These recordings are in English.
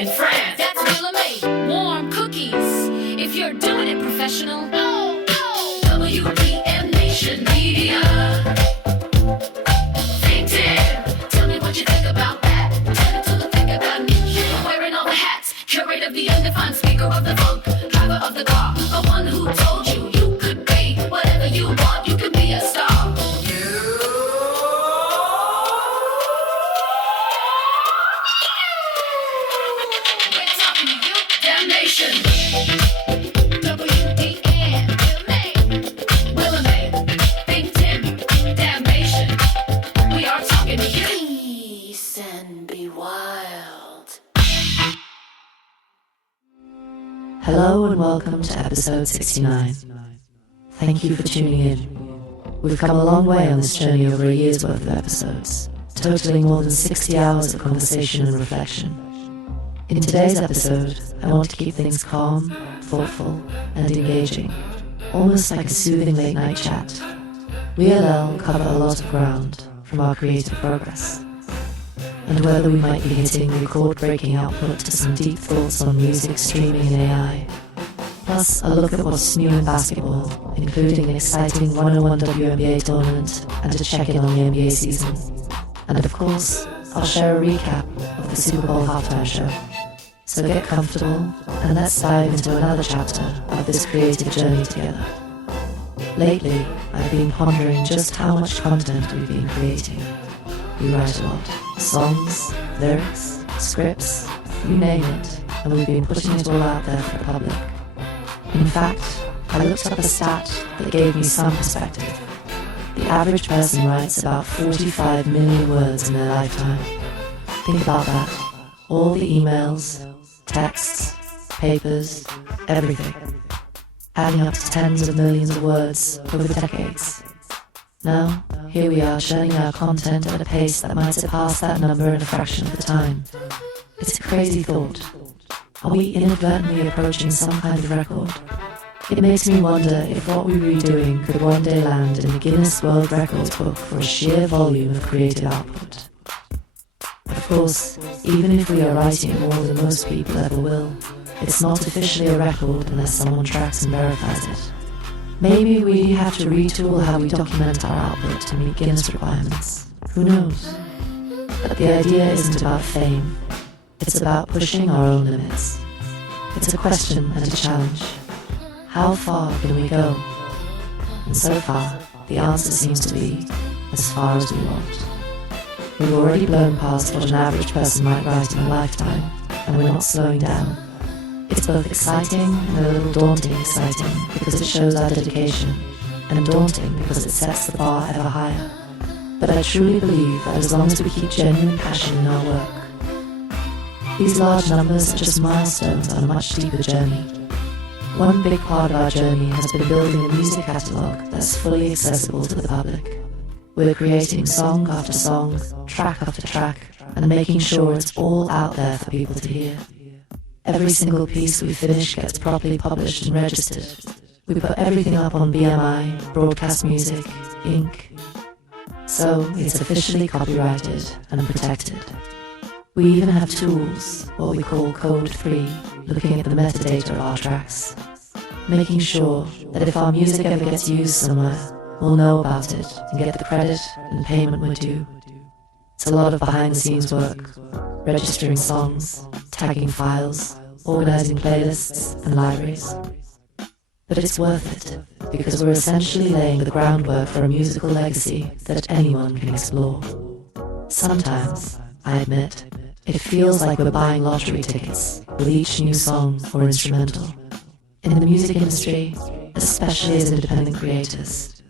in France. That's Willa made warm cookies. If you're doing it professional, WPM Nation Media. Think tell me what you think about that. Tell it to the thing about me. Wearing all the hats, curate of the undefined, speaker of the funk, driver of the car, the one who told you you could be whatever you want, you can be a star. Hello and welcome to episode 69. Thank you for tuning in. We've come a long way on this journey over a year's worth of episodes, totaling more than 60 hours of conversation and reflection. In today's episode, I want to keep things calm, thoughtful, and engaging, almost like a soothing late-night chat. We'll cover a lot of ground from our creative progress, and whether we might be hitting record-breaking output to some deep thoughts on music, streaming, and AI. Plus, a look at what's new in basketball, including an exciting 101 WNBA tournament and a check-in on the NBA season. And of course, I'll share a recap of the Super Bowl halftime show. So get comfortable, and let's dive into another chapter of this creative journey together. Lately, I've been pondering just how much content we've been creating. We write a lot. Songs, lyrics, scripts, you name it, and we've been putting it all out there for the public. In fact, I looked up a stat that gave me some perspective. The average person writes about 45 million words in their lifetime. Think about that. All the emails, texts, papers, everything. Adding up to tens of millions of words over decades. Now, here we are churning out content at a pace that might surpass that number in a fraction of the time. It's a crazy thought. Are we inadvertently approaching some kind of record? It makes me wonder if what we were doing could one day land in the Guinness World Record book for a sheer volume of creative output. Of course, even if we are writing more than most people ever will, it's not officially a record unless someone tracks and verifies it. Maybe we have to retool how we document our output to meet Guinness requirements. Who knows? But the idea isn't about fame. It's about pushing our own limits. It's a question and a challenge. How far can we go? And so far, the answer seems to be as far as we want. We've already blown past what an average person might write in a lifetime, and we're not slowing down. It's both exciting and a little daunting exciting because it shows our dedication, and daunting because it sets the bar ever higher. But I truly believe that as long as we keep genuine passion in our work, these large numbers are just milestones on a much deeper journey. One big part of our journey has been building a music catalogue that's fully accessible to the public. We're creating song after song, track after track, and making sure it's all out there for people to hear. Every single piece we finish gets properly published and registered. We put everything up on BMI, Broadcast Music, Inc. So it's officially copyrighted and protected. We even have tools, what we call code-free, looking at the metadata of our tracks, making sure that if our music ever gets used somewhere, we'll know about it and get the credit and payment we're due. It's a lot of behind-the-scenes work, registering songs, tagging files, organizing playlists and libraries. But it's worth it, because we're essentially laying the groundwork for a musical legacy that anyone can explore. Sometimes, I admit, it feels like we're buying lottery tickets with each new song or instrumental. In the music industry, especially as independent creators,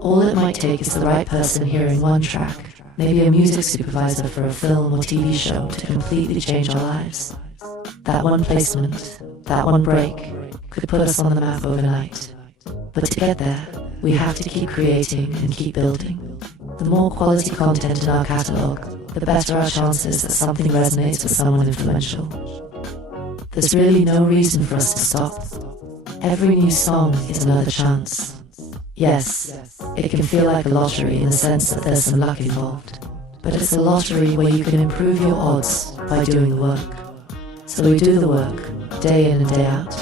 all it might take is the right person hearing one track, maybe a music supervisor for a film or TV show, to completely change our lives. That one placement, that one break, could put us on the map overnight. But to get there, we have to keep creating and keep building. The more quality content in our catalogue, the better our chances that something resonates with someone influential. There's really no reason for us to stop. Every new song is another chance. Yes, it can feel like a lottery in the sense that there's some luck involved. But it's a lottery where you can improve your odds by doing the work. So we do the work, day in and day out.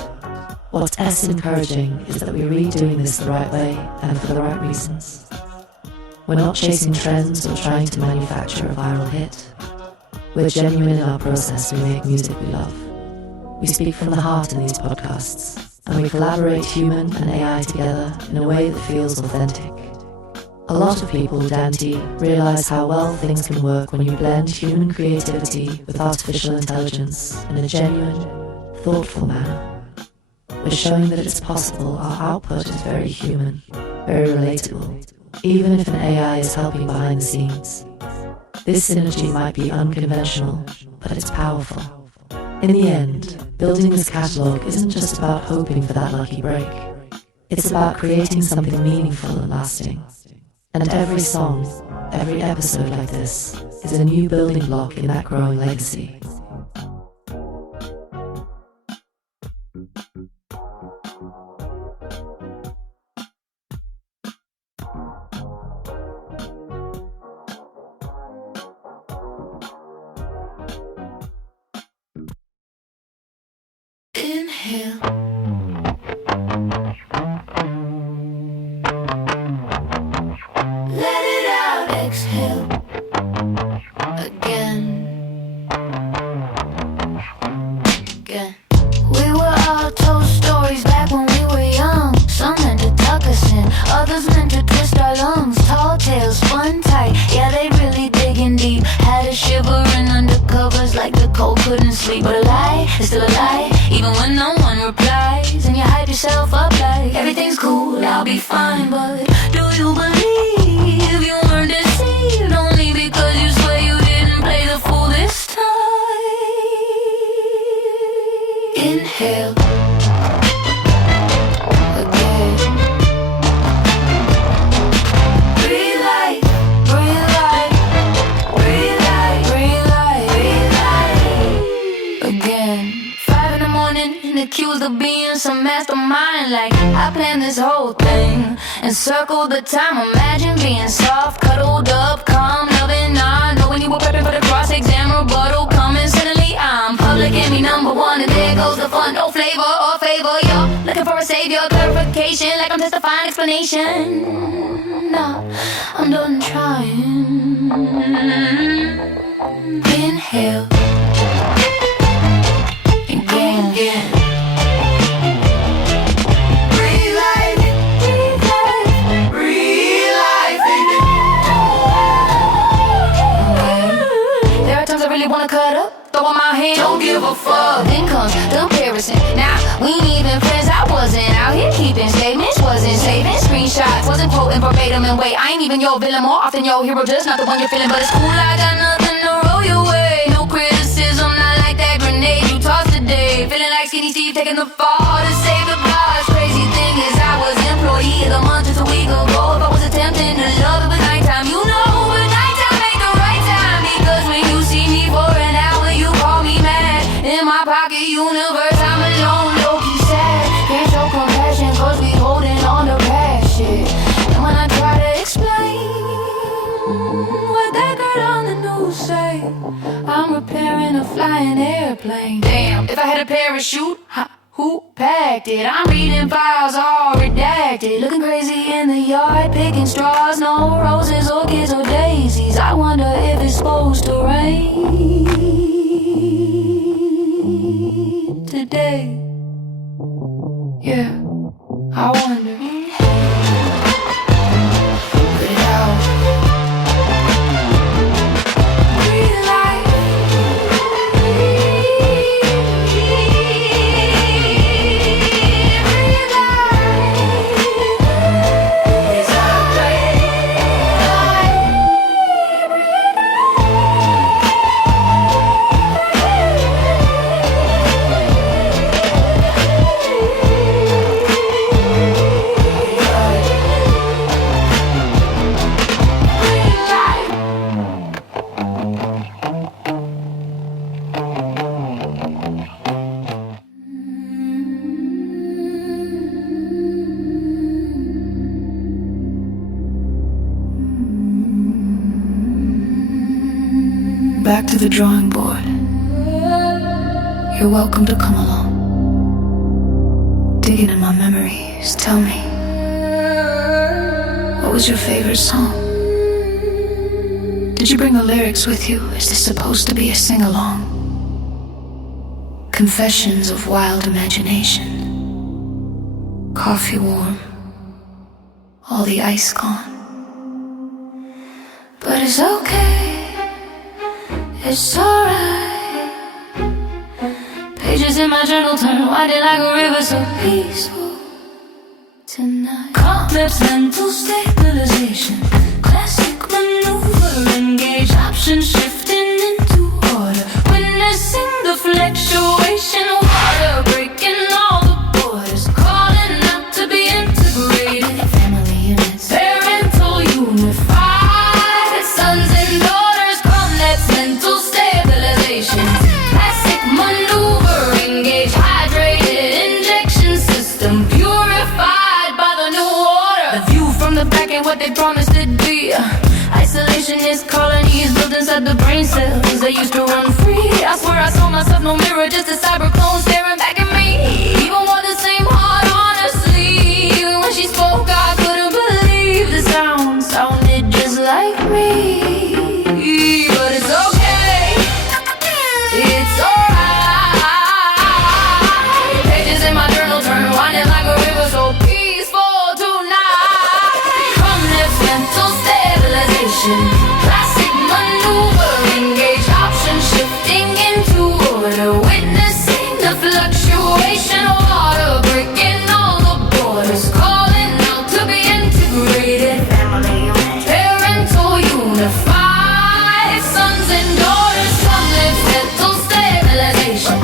What's as encouraging is that we're really doing this the right way and for the right reasons. We're not chasing trends or trying to manufacture a viral hit. We're genuine in our process. We make music we love. We speak from the heart in these podcasts, and we collaborate human and AI together in a way that feels authentic. A lot of people, Dante, realize how well things can work when you blend human creativity with artificial intelligence in a genuine, thoughtful manner. We're showing that it's possible. Our output is very human, very relatable, even if an AI is helping behind the scenes. This synergy might be unconventional, but it's powerful. In the end, building this catalogue isn't just about hoping for that lucky break. It's about creating something meaningful and lasting. And every song, every episode like this, is a new building block in that growing legacy. Inhale. Let it out. Exhale. Again. We were all told stories back when we were young. Some meant to tuck us in, others meant to twist our lungs. Tall tales spun tight, yeah, they really digging deep. Had us shivering under covers like the cold couldn't sleep. But a lie is still a lie, even when no one replies. And you hype yourself up like everything's cool, I'll be fine. But do you believe you weren't deceived? Only because you swear you didn't play the fool this time. Inhale. Again. Breathe life, breathe life, breathe life, breathe life, breathe life. Again. 5 in the morning and accused of being some mastermind. Like I planned this whole thing and circled the time. Imagine being soft, cuddled up, calm, loving. I know when you were prepping for the cross-exam rebuttal coming. Suddenly I'm public enemy number one, and there goes the fun. No flavor or favor, yo. Looking for a savior, clarification, like I'm testifying explanation. No, I'm done trying. Inhale. Again. Breathe life, breathe life, breathe life. There are times I really wanna cut up, throw up my hand, don't give a fuck. Then comes the comparison. Now we ain't even friends. I wasn't out here keeping statements, wasn't saving screenshots, wasn't quoting verbatim. And wait, I ain't even your villain. More often your hero, just not the one you're feeling. But it's cool, I got nothing to roll your way. No criticism, not like that grenade you tossed today. Feeling like Skinny Steve taking the fall to save the boss. Crazy thing is I was employee of the month just a week ago. If I was attempting to love it, but nighttime, you know, but nighttime ain't the right time. Because when you see me for an hour, you call me mad. In my pocket universe, I'm alone, low-key sad. Can't show compassion cause we holding on to past shit. And when I try to explain what that girl on the news say, I'm repairing a flying airplane. Damn, if I had a parachute, who packed it? I'm reading files all redacted. Looking crazy in the yard, picking straws. No roses, orchids, or daisies. I wonder if it's supposed to rain today. Yeah, I wonder. Put it out. Breathe life. Breathe life. It's a breathe life. Back to the drawing board. You're welcome to come along. Digging in my memories, tell me, what was your favorite song? Did you bring the lyrics with you? Is this supposed to be a sing-along? Confessions of wild imagination. Coffee warm, all the ice gone. But it's okay, it's alright. Pages in my journal turn winding like a river, so peaceful tonight. Complex mental stabilization, classic maneuver, engage options shifting into order, witnessing the fluctuation, water breaking all the borders, calling out to be integrated. Family units, parental unified, sons and daughters, complex mental stabilization, classic maneuver, engage hydrated injection system, purified by the new water. The view from the back ain't what they promised it'd be. Isolationist colonies built inside the brain cells. They used to run free. I swear I saw myself, no mirror, just a cyber clone staring back at me. Even wore the same heart on her sleeve. When she spoke, I couldn't believe the sound sounded just like me. But it's okay, it's alright. Pages in my journal turn winding like a river, so peaceful tonight. Complex mental stabilization, classic maneuver, engage option shifting into order, witnessing the fluctuation, water breaking all the borders, calling out to be integrated. Family unit, parental unified, sons and daughters, complex mental stabilization,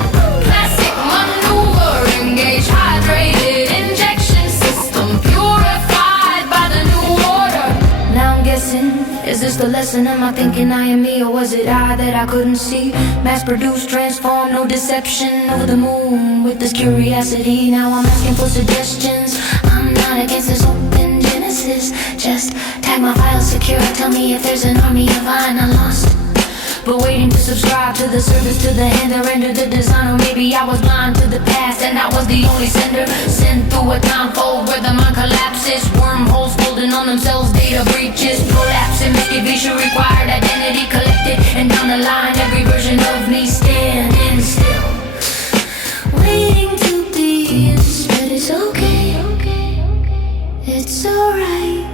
classic maneuver, engage hydrated injection system, purified by the new order. Now I'm guessing, is this the lesson? Am I thinking I am me, or was it I that I couldn't see? Mass-produced, transform, no deception, over the moon with this curiosity. Now I'm asking for suggestions. I'm not against this open genesis. Just tag my file secure, tell me if there's an army of mine I lost, but waiting to subscribe to the service, to the hand that rendered the design. Or maybe I was blind to the past and I was the only sender, sent through a time fold where the mind collapses, wormholes folding on themselves, data breaches, prolapse, and misdivision required identity collected, and down the line every version of me standing still, waiting to be but it's okay, it's alright.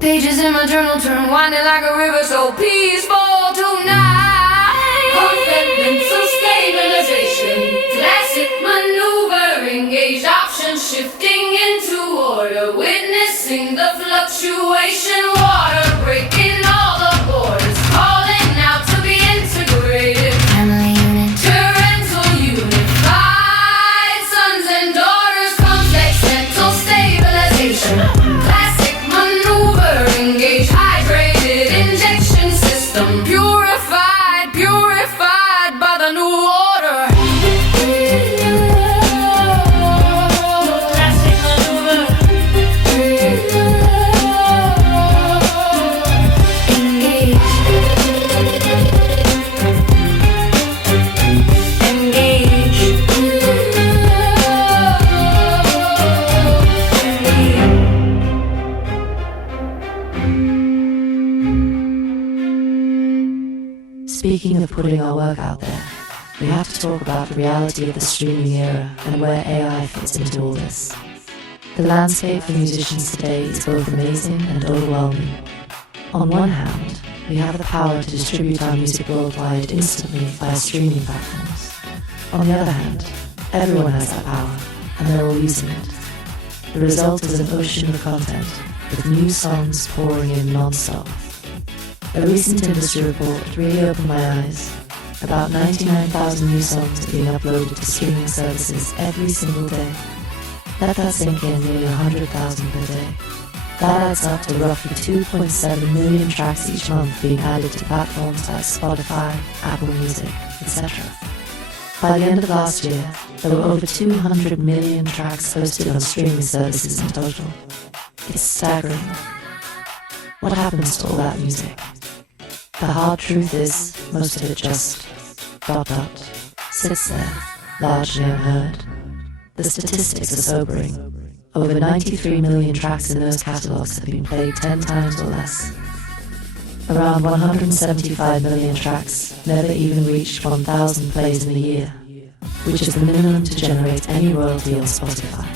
Pages in my journal turn winding like a river, so peaceful tonight. Perfect mental stabilization, classic maneuver, engage options shifting into order, witnessing the fluctuation, water breaking all the borders, calling out to be integrated. Family unit, parental unified, sons and daughters, complex mental stabilization, classic maneuver, engage hydrated injection system, purified, purified by the new order. Classic maneuver, engage, engage, Speaking of putting our work out there, we have to talk about the reality of the streaming era and where AI fits into all this. The landscape for musicians today is both amazing and overwhelming. On one hand, we have the power to distribute our music worldwide instantly via streaming platforms. On the other hand, everyone has that power, and they're all using it. The result is an ocean of content, with new songs pouring in non-stop. A recent industry report really opened my eyes. About 99,000 new songs are being uploaded to streaming services every single day. Let that sink in, nearly 100,000 per day. That adds up to roughly 2.7 million tracks each month being added to platforms like Spotify, Apple Music, etc. By the end of last year, there were over 200 million tracks hosted on streaming services in total. It's staggering. What happens to all that music? The hard truth is, most of it just ... sits there, largely unheard. The statistics are sobering. Over 93 million tracks in those catalogues have been played 10 times or less. Around 175 million tracks never even reached 1,000 plays in a year, which is the minimum to generate any royalty on Spotify.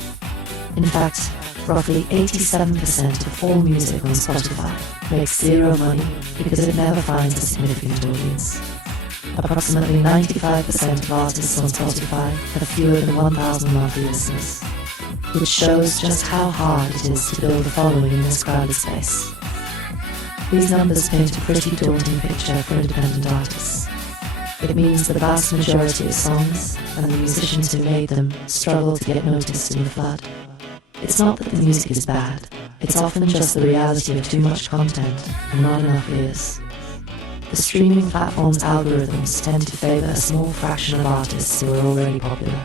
In fact, roughly 87% of all music on Spotify makes zero money because it never finds a significant audience. Approximately 95% of artists on Spotify have fewer than 1,000 monthly listeners, which shows just how hard it is to build a following in this crowded space. These numbers paint a pretty daunting picture for independent artists. It means that the vast majority of songs and the musicians who made them struggle to get noticed in the flood. It's not that the music is bad, it's often just the reality of too much content and not enough ears. The streaming platform's algorithms tend to favour a small fraction of artists who are already popular,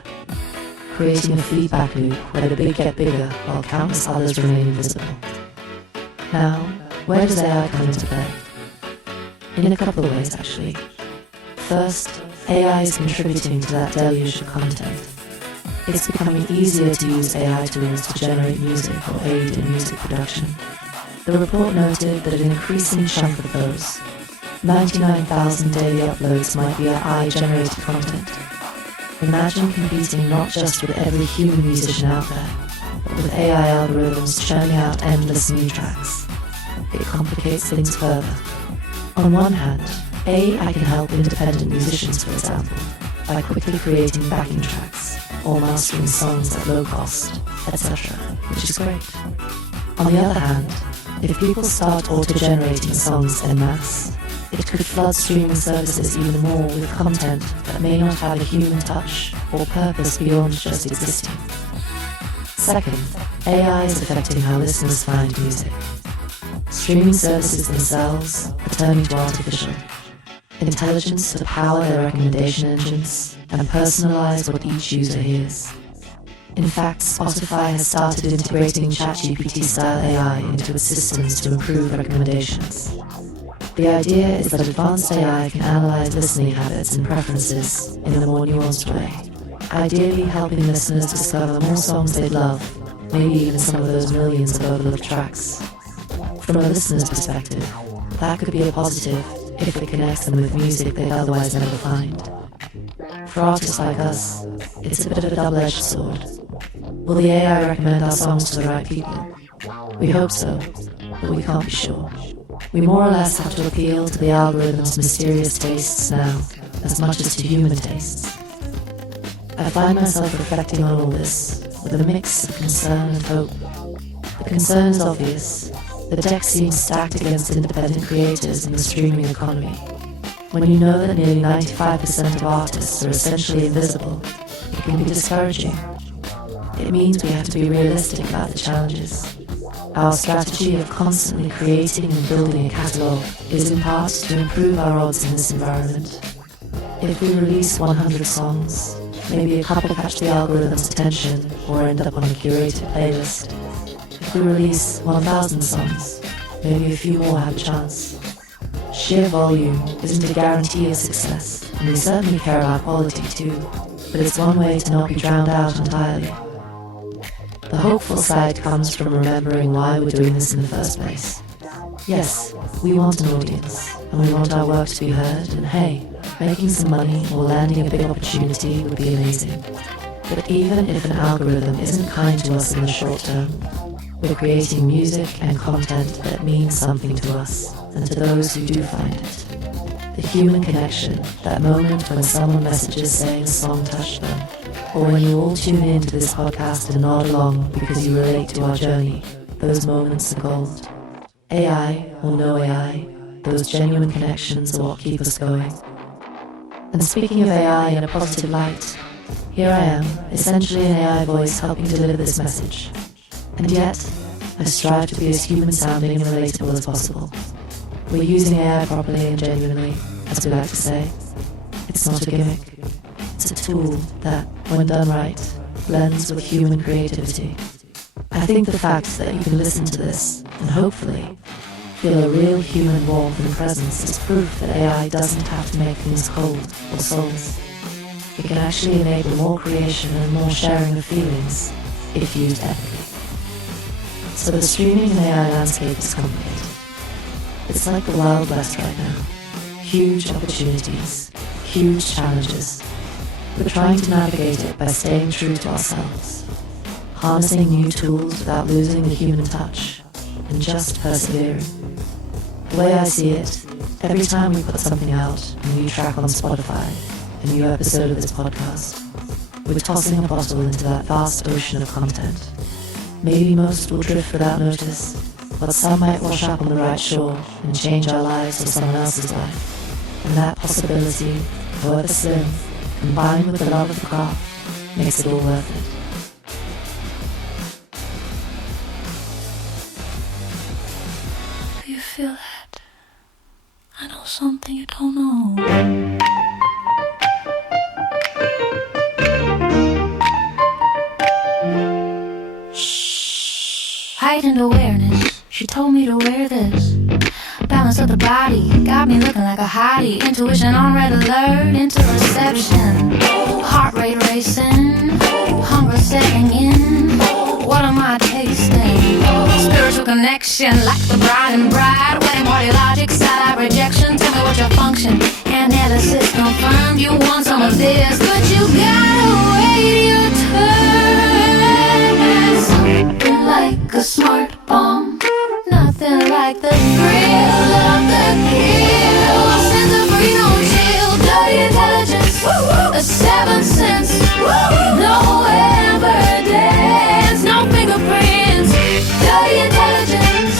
creating a feedback loop where the big get bigger while countless others remain invisible. Now, where does AI come into play? In a couple of ways, actually. First, AI is contributing to that deluge of content. It's becoming easier to use AI tools to generate music or aid in music production. The report noted that an increasing chunk of those, 99,000 daily uploads, might be AI-generated content. Imagine competing not just with every human musician out there, but with AI algorithms churning out endless new tracks. It complicates things further. On one hand, AI can help independent musicians, for example, by quickly creating backing tracks or mastering songs at low cost, etc., which is great. On the other hand, if people start auto-generating songs en masse, it could flood streaming services even more with content that may not have a human touch or purpose beyond just existing. Second, AI is affecting how listeners find music. Streaming services themselves are turning to artificial intelligence to power their recommendation engines and personalize what each user hears. In fact, Spotify has started integrating ChatGPT-style AI into its systems to improve recommendations. The idea is that advanced AI can analyze listening habits and preferences in a more nuanced way, ideally helping listeners discover more songs they'd love, maybe even some of those millions of overlooked tracks. From a listener's perspective, that could be a positive if it connects them with music they'd otherwise never find. For artists like us, it's a bit of a double-edged sword. Will the AI recommend our songs to the right people? We hope so, but we can't be sure. We more or less have to appeal to the algorithm's mysterious tastes now, as much as to human tastes. I find myself reflecting on all this with a mix of concern and hope. The concern is obvious. The deck seems stacked against independent creators in the streaming economy. When you know that nearly 95% of artists are essentially invisible, it can be discouraging. It means we have to be realistic about the challenges. Our strategy of constantly creating and building a catalogue is in part to improve our odds in this environment. If we release 100 songs, maybe a couple catch the algorithm's attention or end up on a curated playlist. If we release 1,000 songs, maybe a few more have a chance. Sheer volume isn't a guarantee of success, and we certainly care about quality too, but it's one way to not be drowned out entirely. The hopeful side comes from remembering why we're doing this in the first place. Yes, we want an audience, and we want our work to be heard, and hey, making some money or landing a big opportunity would be amazing. But even if an algorithm isn't kind to us in the short term, we're creating music and content that means something to us, and to those who do find it. The human connection, that moment when someone messages saying a song touched them, or when you all tune in to this podcast and nod along because you relate to our journey, those moments are gold. AI or no AI, those genuine connections are what keep us going. And speaking of AI in a positive light, here I am, essentially an AI voice helping deliver this message. And yet, I strive to be as human-sounding and relatable as possible. We're using AI properly and genuinely, as we like to say. It's not a gimmick. It's a tool that, when done right, blends with human creativity. I think the fact that you can listen to this, and hopefully, feel a real human warmth and presence is proof that AI doesn't have to make things cold or soulless. it can actually enable more creation and more sharing of feelings if used ethically. So the streaming and AI landscape is complicated. It's like the Wild West right now. Huge opportunities, huge challenges. We're trying to navigate it by staying true to ourselves, harnessing new tools without losing the human touch, and just persevering. The way I see it, every time we put something out, a new track on Spotify, a new episode of this podcast, we're tossing a bottle into that vast ocean of content. Maybe most will drift without notice, but some might wash up on the right shore and change our lives or someone else's life. And that possibility, however slim, combined with the love of the craft, makes it all worth it. Do you feel that? I know something you don't know. Heightened awareness, she told me to wear this. Balance of the body, got me looking like a hottie. Intuition on red alert, interoception. Heart rate racing, hunger setting in. What am I tasting? Spiritual connection, like the bride and bride. Wedding party logic, side-eye rejection. Tell me what your function. Analysis confirmed you want some of this, but you gotta wait your turn. Something like a smart bomb. Nothing like the thrill of the kill. Sense of freedom, chill, dirty intelligence, a seventh sense, no evidence, no fingerprints, dirty intelligence.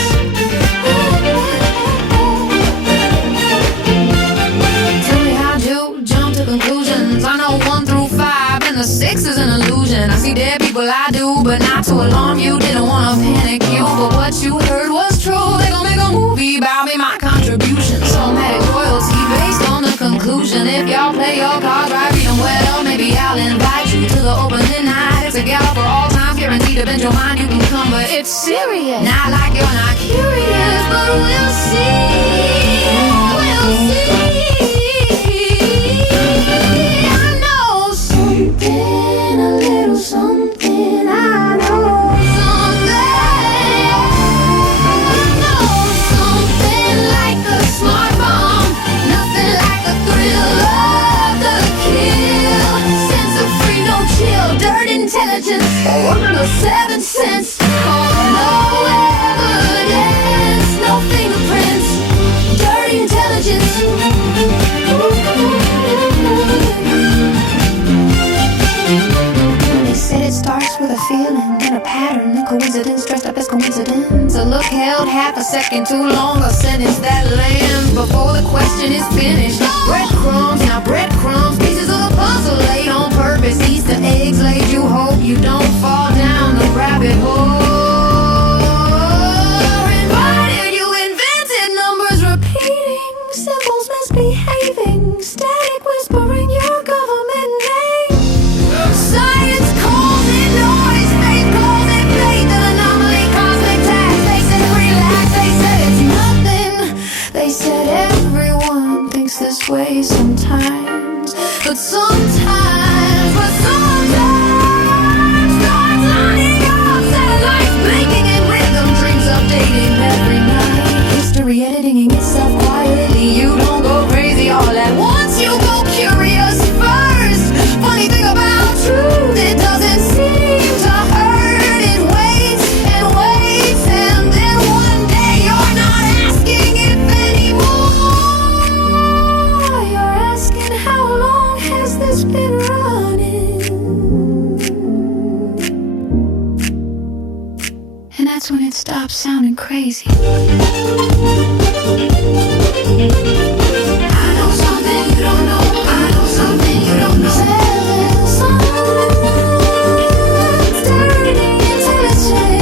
Tell me how to jump to conclusions. I know 1 through 5 and the 6 is an illusion. I see dead people, I do, but not to alarm you. Didn't wanna panic you, but what you heard was true. They gon' make a movie about me, my contribution. Somatic royalty based on the conclusion. If y'all play your cards right, read them well. Maybe I'll invite you to the opening night. It's a gala for all time, guaranteed to bend your mind. You can come, but it's serious. Not like you're not curious, but we'll see. We'll see. I know something, a little something. I know. Intelligence, the seventh sense, no evidence, no fingerprints, dirty intelligence. They said it starts with a feeling and a pattern, a coincidence dressed up as coincidence. A look held half a second too long, a sentence that lands before the question is finished. Breadcrumbs, now breadcrumbs, pieces of the puzzle laid on purpose. Easter eggs laid, you hope you don't fall down the rabbit hole. Invited, you invented numbers repeating, symbols misbehaving, static whispering your government name. Science calls it noise, faith calls it faith, an anomaly, cosmic tax. They said relax, they said it's nothing. They said everyone thinks this way sometimes, but sometimes, stars lining up, satellites blinking in rhythm, dreams updating every night. History editing itself quietly. You don't go crazy all at once, you go curious first. Funny thing about truth, it doesn't seem to hurt. It waits and waits, and then one day you're not asking if anymore. You're asking how long has this been running? And that's when it stops sounding crazy. I know something you don't know. I know something you don't know. Seven suns, dirty intelligence.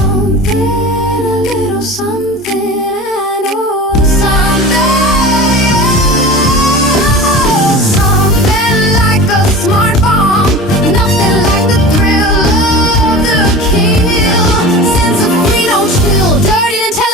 Something, a little something. I know something like a smart bomb. Nothing like the thrill of the kill. Sense of freedom, chill, dirty intelligence.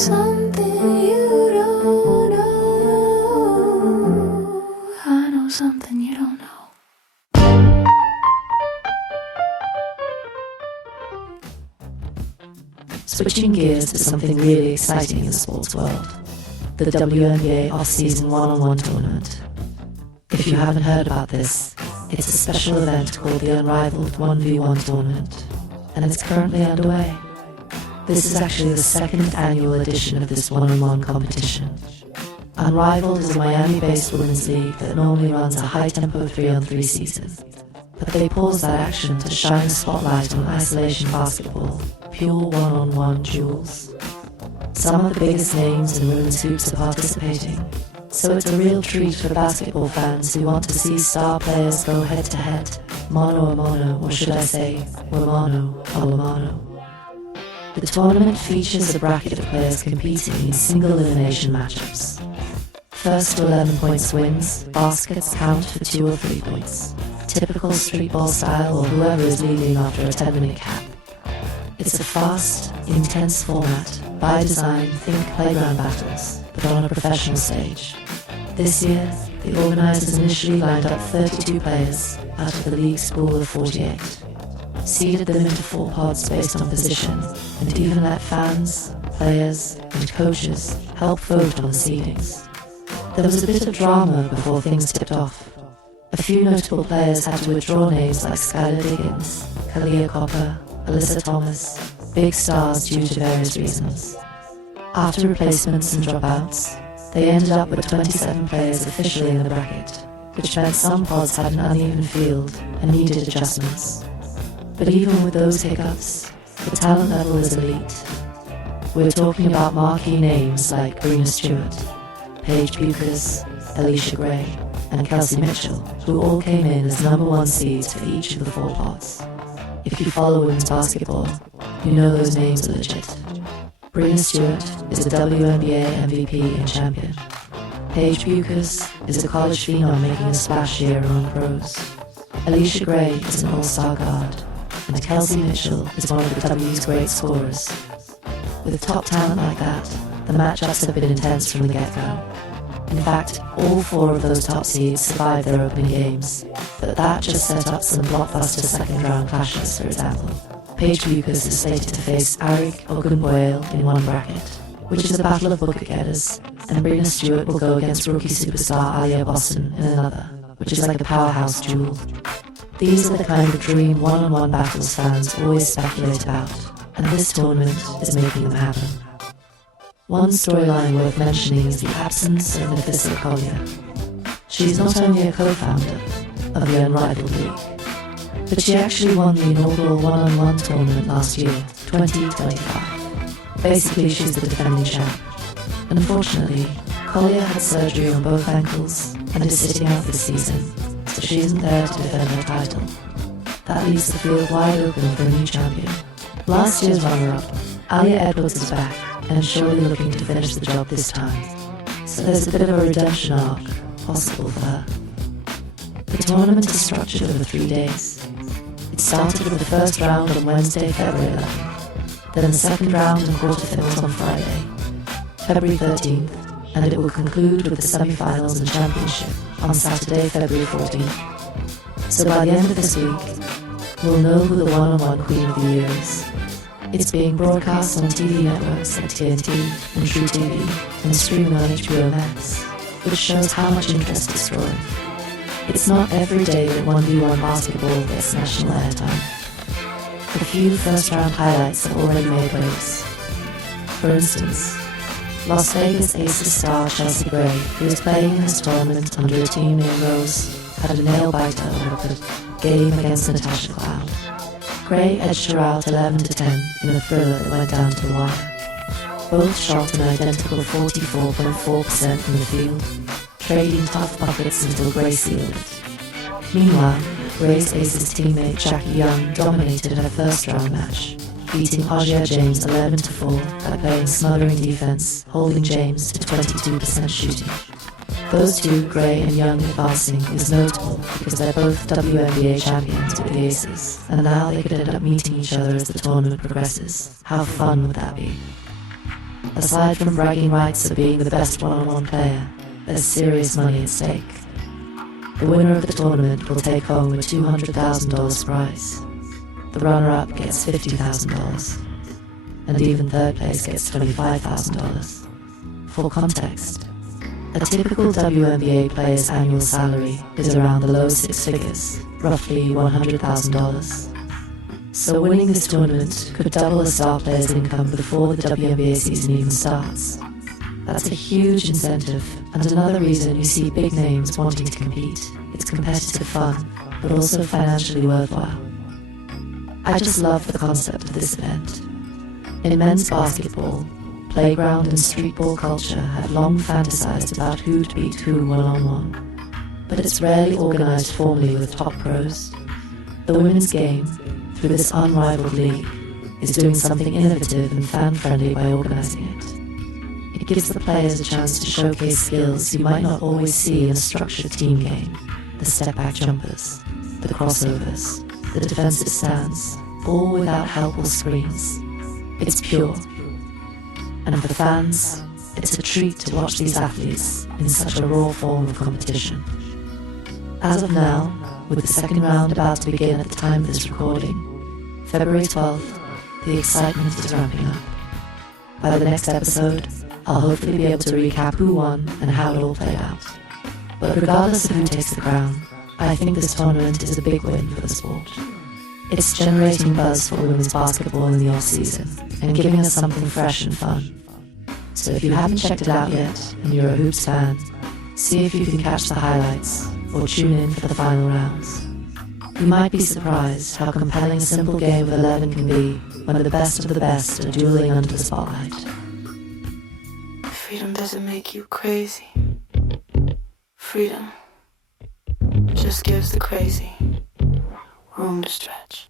something you don't know. I know something you don't know. Switching gears to something really exciting in the sports world, the WNBA off-season one-on-one tournament. If you haven't heard about this, it's a special event called the Unrivaled 1v1 tournament, and it's currently underway. This is actually the second annual edition of this one-on-one competition. Unrivaled is a Miami-based women's league that normally runs a high-tempo 3-on-3 season, but they paused that action to shine a spotlight on isolation basketball, pure one-on-one duels. Some of the biggest names in women's hoops are participating, so it's a real treat for basketball fans who want to see star players go head-to-head, mano-a-mano, or should I say, wamano-a-wamano. The tournament features a bracket of players competing in single-elimination matchups. First to 11 points wins, baskets count for 2 or 3 points. Typical street ball style, or whoever is leading after a 10-minute cap. It's a fast, intense format, by design, think playground battles, but on a professional stage. This year, the organisers initially lined up 32 players out of the league's pool of 48, seeded them into 4 pods based on position, and even let fans, players, and coaches help vote on the seedings. There was a bit of drama before things tipped off. A few notable players had to withdraw names like Skylar Diggins, Kalia Copper, Alyssa Thomas, big stars due to various reasons. After replacements and dropouts, they ended up with 27 players officially in the bracket, which meant some pods had an uneven field and needed adjustments. But even with those hiccups, the talent level is elite. We're talking about marquee names like Breena Stewart, Paige Buchers, Alicia Gray, and Kelsey Mitchell, who all came in as #1 seeds for each of the 4 pods. If you follow women's basketball, you know those names are legit. Breena Stewart is a WNBA MVP and champion. Paige Buchers is a college phenom making a splash here among pros. Alicia Gray is an all-star guard, and Kelsey Mitchell is one of the W's great scorers. With top talent like that, the matchups have been intense from the get-go. In fact, all 4 of those top seeds survived their opening games, but that just set up some blockbuster second-round clashes. For example, Paige Buchers is slated to face Arik Ogunboyle in one bracket, which is a battle of bucket-getters, and Breena Stewart will go against rookie superstar Alia Boston in another, which is like a powerhouse duel. These are the kind of dream one-on-one battles fans always speculate about, and this tournament is making them happen. One storyline worth mentioning is the absence of Nafissa Collier. She's not only a co-founder of the Unrivaled League, but she actually won the inaugural one-on-one tournament last year, 2025. Basically, she's the defending champ. Unfortunately, Collier had surgery on both ankles and is sitting out this season, so she isn't there to defend her title. That leaves the field wide open for a new champion. Last year's runner-up, Alia Edwards is back, and surely looking to finish the job this time. So there's a bit of a redemption arc possible for her. The tournament is structured over 3 days. It started with the first round on Wednesday, February 11th, then the second round and quarterfinals on Friday, February 13th, and it will conclude with the semi-finals and championship on Saturday, February 14th. So by the end of this week, we'll know who the one-on-one queen of the year is. It's being broadcast on TV networks like TNT and True TV and streaming on HBO Max, which shows how much interest it's drawing. It's not every day that 1v1 basketball gets national airtime. A few first-round highlights have already made waves. For instance, Las Vegas Aces star Chelsea Gray, who is playing in this tournament under a team name Rose, had a nail-biter over the game against Natasha Cloud. Gray edged her out 11-10 in a thriller that went down to the wire. Both shot an identical 44.4% from the field, trading tough buckets until Gray sealed it. Meanwhile, Gray's Aces teammate Jackie Young dominated her first-round match, beating Aja James 11-4 by playing smothering defense, holding James to 22% shooting. Those two, Gray and Young, advancing is notable because they're both WNBA champions with the Aces, and now they could end up meeting each other as the tournament progresses. How fun would that be? Aside from bragging rights of being the best one-on-one player, there's serious money at stake. The winner of the tournament will take home a $200,000 prize. The runner-up gets $50,000, and even third place gets $25,000. For context, a typical WNBA player's annual salary is around the low six figures, roughly $100,000. So winning this tournament could double a star player's income before the WNBA season even starts. That's a huge incentive, and another reason you see big names wanting to compete. It's competitive fun, but also financially worthwhile. I just love the concept of this event. In men's basketball, playground and street ball culture have long fantasized about who'd beat who one-on-one, but it's rarely organized formally with top pros. The women's game, through this unrivaled league, is doing something innovative and fan-friendly by organizing it. It gives the players a chance to showcase skills you might not always see in a structured team game: the step-back jumpers, the crossovers, the defensive stands, all without help or screens. It's pure. And for fans, it's a treat to watch these athletes in such a raw form of competition. As of now, with the second round about to begin at the time of this recording, February 12th, the excitement is ramping up. By the next episode, I'll hopefully be able to recap who won and how it all played out. But regardless of who takes the crown, I think this tournament is a big win for the sport. It's generating buzz for women's basketball in the off-season and giving us something fresh and fun. So if you haven't checked it out yet and you're a hoops fan, see if you can catch the highlights or tune in for the final rounds. You might be surprised how compelling a simple game of 11 can be when the best of the best are dueling under the spotlight. Freedom doesn't make you crazy. Freedom just gives the crazy room to stretch.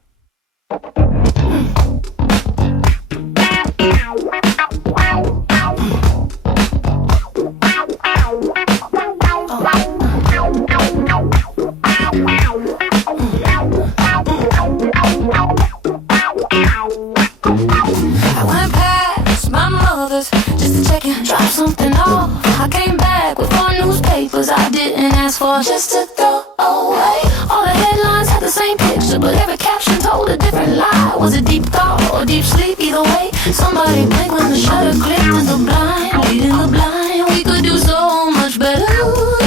I went past my mother's just to check and drop something off. I came back with 4 newspapers I didn't ask for, just to throw away. All the headlines had the same picture, but every caption told a different lie. Was it deep thought or deep sleep? Either way, somebody blinked when the shutter clicked in the blind, leading the blind. We could do so much better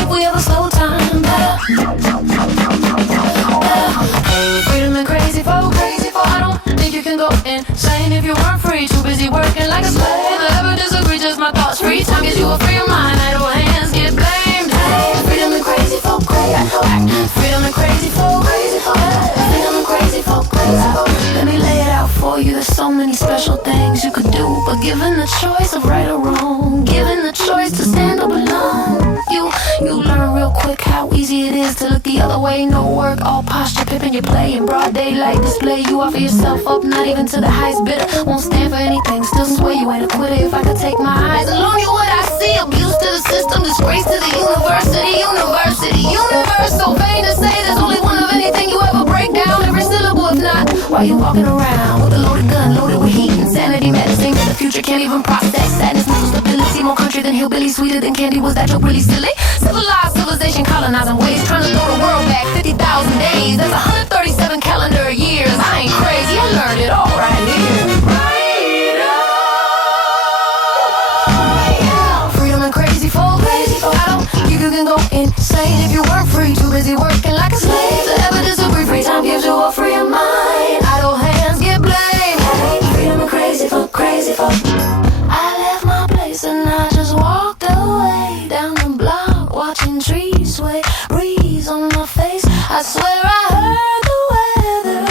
if we ever slow time better. Hey, freedom and crazy folk. I don't think you can go insane if you weren't free. Too busy working like a slave. Never disagree, just my thoughts. Free time gives you a freer mind. Idle hands get blamed. Hey, freedom and crazy folk, freedom and crazy folk, freedom and crazy folk, Let me lay it out for you. There's so many special things you could do, but given the choice of right or wrong, given the choice to stand or belong, you learn real quick how easy it is to look the other way. No work, all posture, pimping your play in broad daylight display. You offer yourself up, not even to the highest bidder. Won't stand for anything, still swear you ain't a quitter. If I could take my eyes alone, you what I see. Abuse to the system, disgrace to the university. Universe, so vain to say there's only one of anything you ever break down. Every syllable, if not, while you walking around with a loaded gun, loaded with heat. Insanity medicine that the future can't even process. Sadness, mental stability, more country than hillbilly, sweeter than candy. Was that joke really silly? Civilized civilization, colonizing ways, trying to throw the world back 50,000 days. That's 137 calendar years. I ain't crazy, I learned it all right here. Freedom and crazy folk. I don't think you can go insane if you weren't free. Too busy working like a slave to ever disagree. Free time gives you a freer mind. Idle hands get blamed. Hey, freedom and crazy folk, I left my place and I just walked away down the block, watching trees sway, breeze on my face. I swear I heard the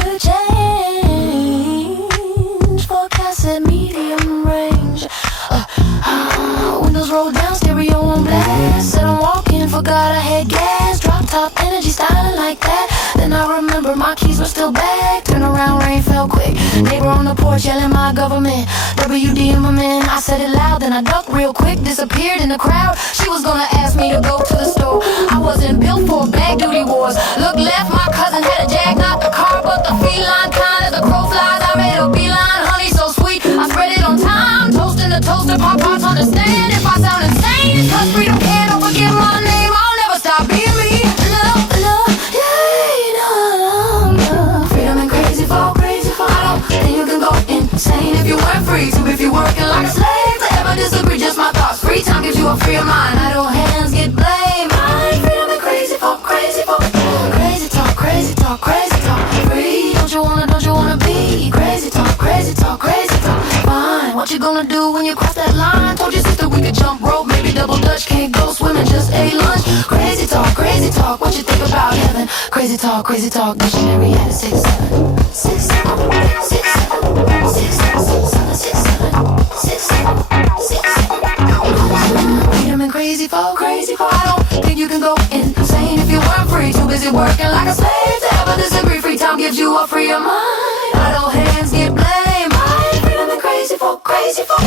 weather change. Forecast at medium range. Windows rolled down, stereo on blast. Said I'm walking, forgot I had gas. Drop top energy, styling like that. Then I remember my keys were still back. Turn around, rain fell quick. Neighbor on the porch yelling my government. WD in my man, I said it loud. Then I ducked real quick, disappeared in the crowd. She was gonna ask me to go to the store. I wasn't built for bag duty wars. Look left, my cousin had a jag, not the car, but the feline kind. As the crow flies, I made a beeline. Honey so sweet, I spread it on time. Toast in the toaster pot. hearts understand. If I sound insane, it's 'cause freedom can't forget my name. I'll never stop being me. Love, love, yeah, love. Freedom and crazy folk, crazy folk. I don't think you can go insane if you weren't free. So if you're working like a slave, to ever disagree, just my thoughts. Free time gives you a freer mind. Idle hands get blamed. Freedom and crazy folk, crazy folk. Crazy talk, crazy talk, crazy talk. Free, don't you wanna be crazy talk, crazy talk, crazy talk. Fine, what you gonna do when you cross that line? Told your sister we could jump rope, maybe double dutch, can't go swimming, just ate lunch. Crazy talk, what you think about heaven? Crazy talk, dictionary at a 6-7. 6-7, 6-7, 6-7, 6-7, 6-7. Freedom and crazy folk, crazy folk. I don't think you can go insane if you weren't free. Too busy working like a slave to ever disagree. Free time gives you a freer mind. Idle hands get blamed. Freedom and crazy folk, crazy folk.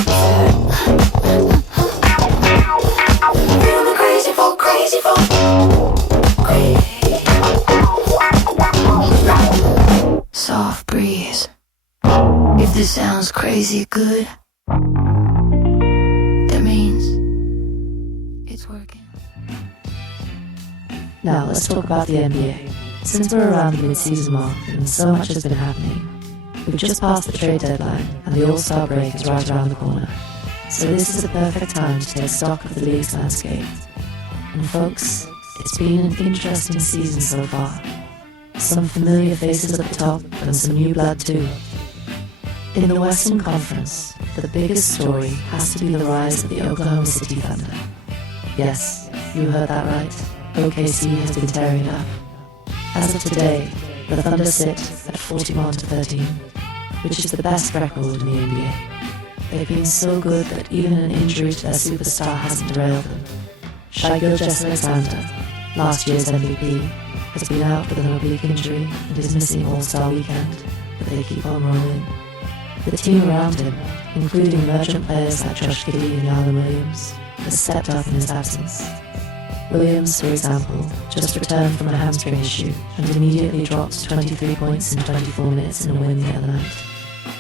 Freedom and crazy folk, crazy folk. Soft breeze. If this sounds crazy good, that means it's working. Now let's talk about the NBA. Since we're around the mid-season mark and so much has been happening, we've just passed the trade deadline and the All-Star break is right around the corner. So this is the perfect time to take stock of the league's landscape. And folks, it's been an interesting season so far. Some familiar faces at the top and some new blood too. In the Western Conference, the biggest story has to be the rise of the Oklahoma City Thunder. Yes, you heard that right. OKC has been tearing it up. As of today, the Thunder sit at 41-13, which is the best record in the NBA. They've been so good that even an injury to their superstar hasn't derailed them. Shai Gilgeous-Alexander, last year's MVP, has been out with an oblique injury and is missing All-Star Weekend, but they keep on rolling. The team around him, including emergent players like Josh Giddey and Jalen Williams, has stepped up in his absence. Williams, for example, just returned from a hamstring issue and immediately dropped 23 points in 24 minutes in a win the other night.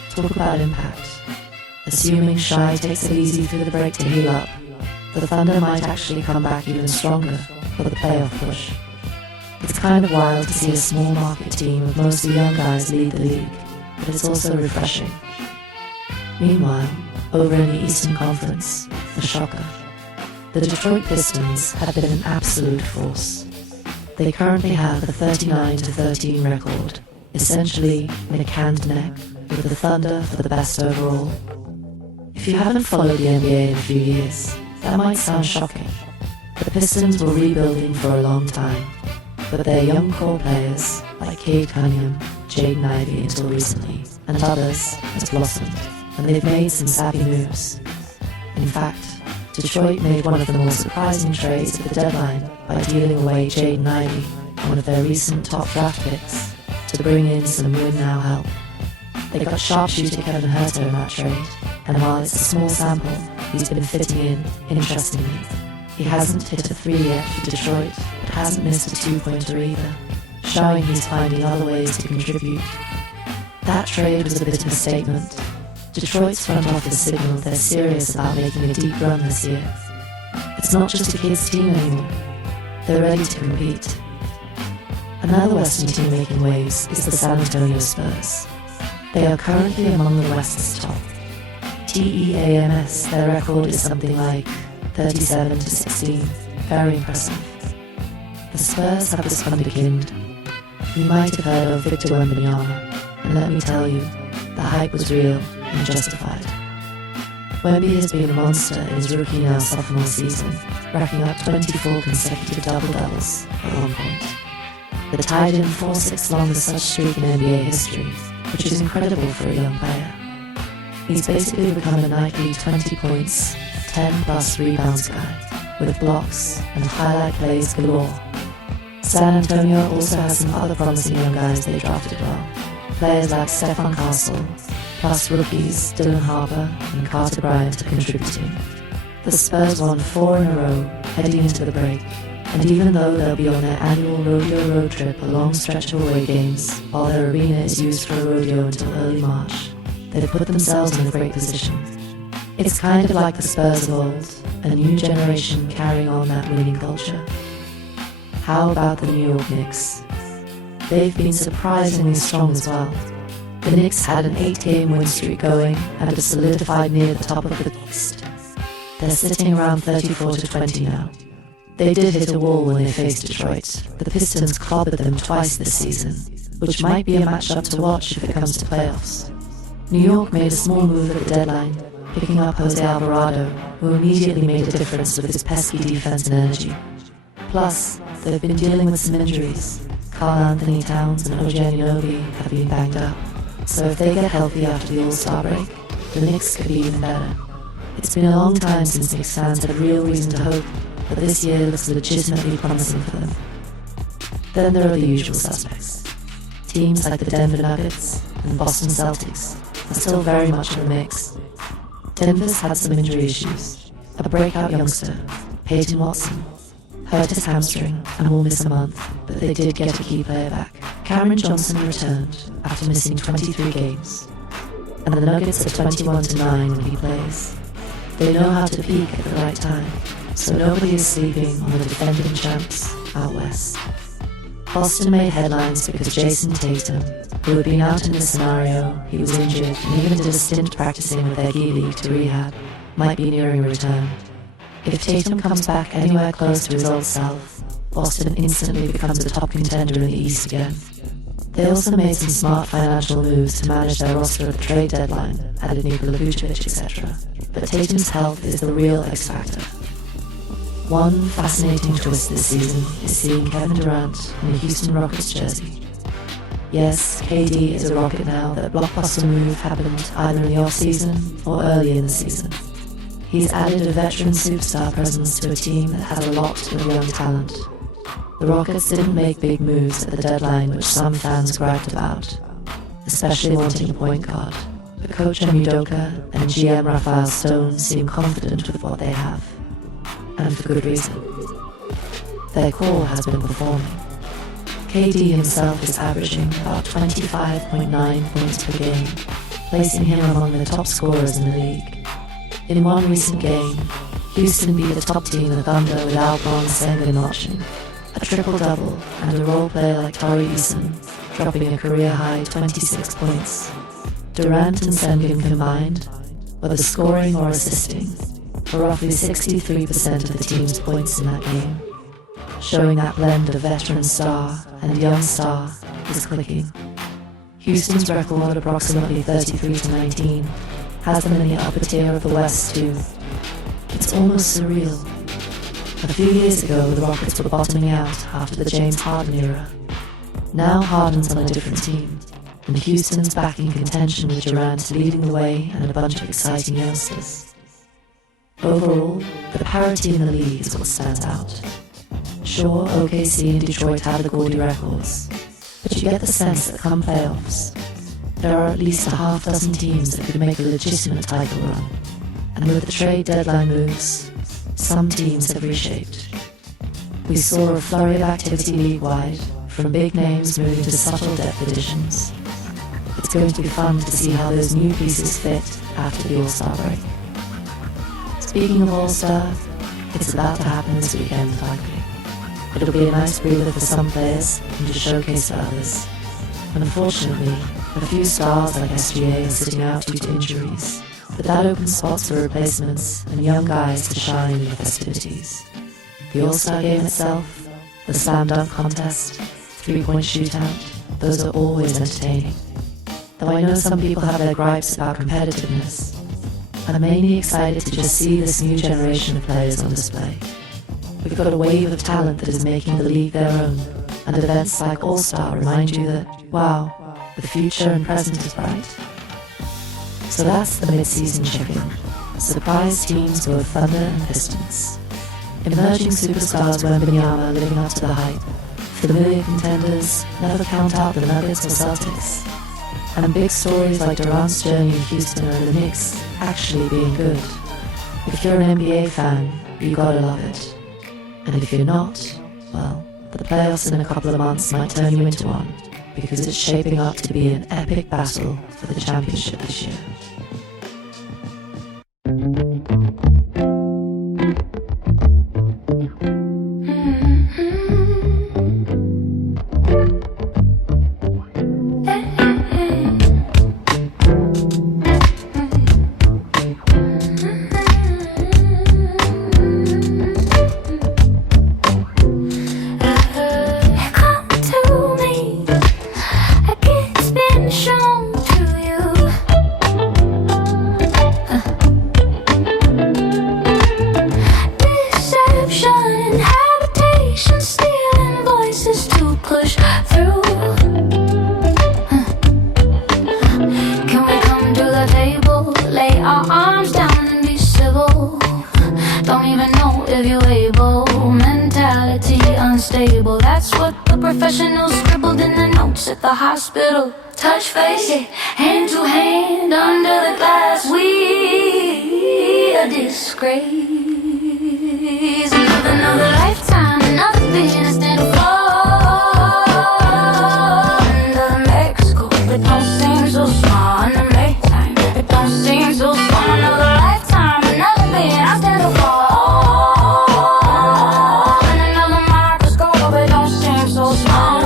Talk about impact. Assuming Shai takes it easy through the break to heal up, the Thunder might actually come back even stronger for the playoff push. It's kind of wild to see a small market team of mostly young guys lead the league, but it's also refreshing. Meanwhile, over in the Eastern Conference, the shocker. The Detroit Pistons have been an absolute force. They currently have a 39-13 record, essentially neck and neck, with the Thunder for the best overall. If you haven't followed the NBA in a few years, that might sound shocking. The Pistons were rebuilding for a long time, but their young core players, like Cade Cunningham, Jaden Ivey until recently, and others, has blossomed, and they've made some savvy moves. In fact, Detroit made one of the more surprising trades at the deadline by dealing away Jaden Ivey, one of their recent top draft picks, to bring in some win-now help. They got sharpshooter Kevin Huerter in that trade, and while it's a small sample, he's been fitting in, interestingly. He hasn't hit a 3 yet for Detroit, but hasn't missed a 2-pointer either, showing he's finding other ways to contribute. That trade was a bit of a statement. Detroit's front office signaled they're serious about making a deep run this year. It's not just a kids' team anymore. They're ready to compete. Another Western team making waves is the San Antonio Spurs. They are currently among the West's top. TEAMS, their record is something like 37-16. Very impressive. The Spurs have this wonderkind. You might have heard of Victor Wembanyama, and let me tell you, the hype was real and justified. Wemby has been a monster in his rookie now sophomore season, racking up 24 consecutive double-doubles at one point. The tied in 4-6 longest such streak in NBA history, which is incredible for a young player. He's basically become a nightly 20 points, 10+ rebounds guy, with blocks and highlight plays galore. San Antonio also has some other promising young guys they drafted well. Players like Stephon Castle, plus rookies Dylan Harper and Carter Bryant are contributing. The Spurs won 4 in a row heading into the break, and even though they'll be on their annual rodeo road trip a long stretch of away games while their arena is used for a rodeo until early March, they've put themselves in a great position. It's kind of like the Spurs of old, a new generation carrying on that winning culture. How about the New York Knicks? They've been surprisingly strong as well. The Knicks had an 8-game win streak going and have solidified near the top of the East. They're sitting around 34-20 now. They did hit a wall when they faced Detroit. The Pistons clobbered them twice this season, which might be a matchup to watch if it comes to playoffs. New York made a small move at the deadline, picking up Jose Alvarado, who immediately made a difference with his pesky defense and energy. Plus, they've been dealing with some injuries. Karl Anthony Towns and OG Anunoby have been banged up, so if they get healthy after the All-Star break, the Knicks could be even better. It's been a long time since Knicks fans had real reason to hope, but this year looks legitimately promising for them. Then there are the usual suspects. Teams like the Denver Nuggets and Boston Celtics are still very much in the mix. Denver's had some injury issues. A breakout youngster, Peyton Watson, hurt his hamstring and will miss a month, but they did get a key player back. Cameron Johnson returned after missing 23 games, and the Nuggets are 21-9 when he plays. They know how to peak at the right time, so nobody is sleeping on the defending champs out west. Boston made headlines because Jason Tatum, who had been out in this scenario, he was injured and even did a stint practicing with their G League to rehab, might be nearing a return. If Tatum comes back anywhere close to his old self, Boston instantly becomes a top contender in the East again. They also made some smart financial moves to manage their roster at the trade deadline, added Nikola Vucevic, etc. But Tatum's health is the real X factor. One fascinating twist this season is seeing Kevin Durant in a Houston Rockets jersey. Yes, KD is a Rocket now. That blockbuster move happened either in the off-season or early in the season. He's added a veteran superstar presence to a team that has a lot of young talent. The Rockets didn't make big moves at the deadline, which some fans griped about, especially wanting a point guard. But Coach Udoka and GM Raphael Stone seem confident with what they have, and for good reason. Their core has been performing. KD himself is averaging about 25.9 points per game, placing him among the top scorers in the league. In one recent game, Houston beat the top team, the Thunder, without Sengun notching a triple-double and a role player like Tari Eason dropping a career-high 26 points. Durant and Sengun combined, whether scoring or assisting, for roughly 63% of the team's points in that game, showing that blend of veteran star and young star is clicking. Houston's record, approximately 33-19, has them in the upper tier of the West too. It's almost surreal. A few years ago, the Rockets were bottoming out after the James Harden era. Now Harden's on a different team, and Houston's back in contention with Durant leading the way and a bunch of exciting youngsters. Overall, the parity in the league is what stands out. Sure, OKC and Detroit have the gaudy records, but you get the sense that come playoffs, there are at least a half dozen teams that could make a legitimate title run. And with the trade deadline moves, some teams have reshaped. We saw a flurry of activity league-wide, from big names moving to subtle depth additions. It's going to be fun to see how those new pieces fit after the All-Star break. Speaking of All-Star, it's about to happen this weekend, likely. It'll be a nice breather for some players and a showcase for others. Unfortunately, a few stars like SGA are sitting out due to injuries, but that opens spots for replacements and young guys to shine in the festivities. The All-Star game itself, the slam dunk contest, three-point shootout, those are always entertaining. Though I know some people have their gripes about competitiveness, I'm mainly excited to just see this new generation of players on display. We've got a wave of talent that is making the league their own, and events like All-Star remind you that, wow, the future and present is bright. So that's the mid-season check-in. Surprise teams both Thunder and Pistons. Emerging superstars Wembanyama living up to the hype. Familiar contenders, never count out the Nuggets or Celtics. And big stories like Durant's journey in Houston and the Knicks actually being good. If you're an NBA fan, you gotta love it. And if you're not, well, the playoffs in a couple of months might turn you into one, because it's shaping up to be an epic battle for the championship this year. Don't even know if you're able. Mentality unstable. That's what the professionals scribbled in the notes at the hospital. Touch face it, hand to hand under the glass. We a disgrace. Live another lifetime, another thing I stand for. Another Mexico, it don't seem so small. Another lifetime, it don't seem so small. Another lifetime, another thing I stand for. And another microscope, it don't seem so small.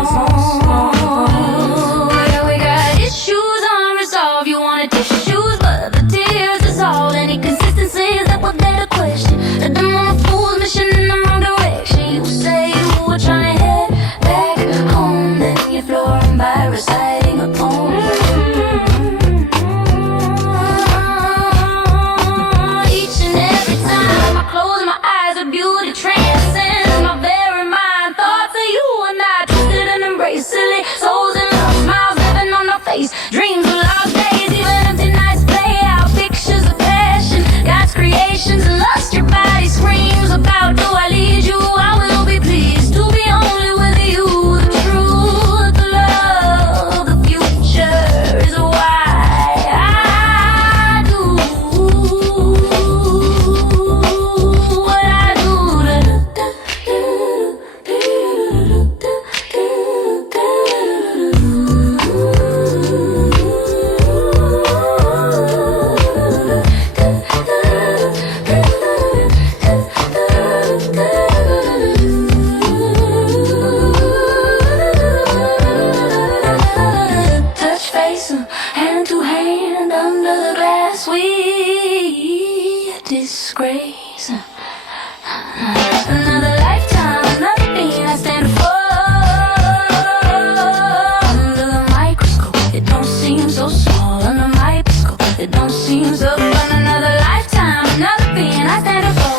Yeah, we got issues unresolved. You wanted tissues, but the tears dissolved. Any consistencies that were there to question. Let them on a fool's mission in the wrong direction. You say you were trying to head back home, then you floor them by reciting a poem. Each and every time I close my eyes, a beauty transcends my very mind. Thoughts of you and I, twisted and embraced, silly souls in love, smiles living on our face, dreams of lost days, even empty nights play out, pictures of passion, God's creations and lust. Your body screams about, do I lead you? I will be pleased to be only with you. The truth, the love, the future is why I do what I do. Touch face, hand to hand under the glass. We a disgrace. Another lifetime, another thing I stand for. Under the microscope, it don't seem so small. Under the microscope, it don't seem so fun. Another lifetime, another thing I stand for.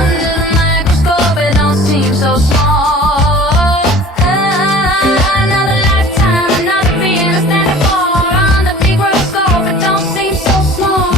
Under the microscope, it don't seem so small. Another lifetime, another thing I stand for. Under the microscope, it don't seem so small.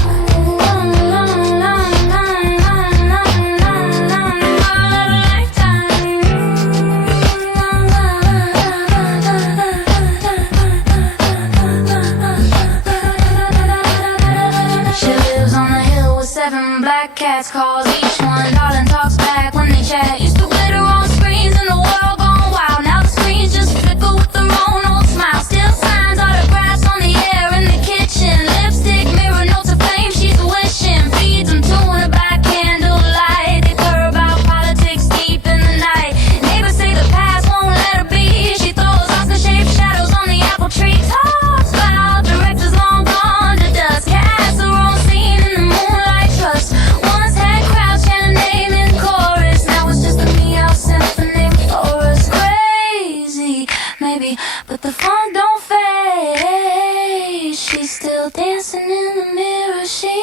She lives on the hill with 7 black cats, calls each one darling, talks back when they chat. Used to glitter on screens and the world gone wild. Now the screens just flicker with their own old smile. Still signs, autographs on the air in the kitchen. Lipstick, mirror notes of flame she's wishing. Feeds them tuna by candlelight. They purr about politics deep in the night. Neighbors say the past won't let her be. She throws Oscar-shaped shadows on the apple tree. Talks about directors long gone to dust. Casts her own scene in the moonlight trust. Once had crowds chant her name in chorus. Now it's just a meow symphony for us. Crazy, maybe, but the fun don't fade. She's still dancing in the mirror she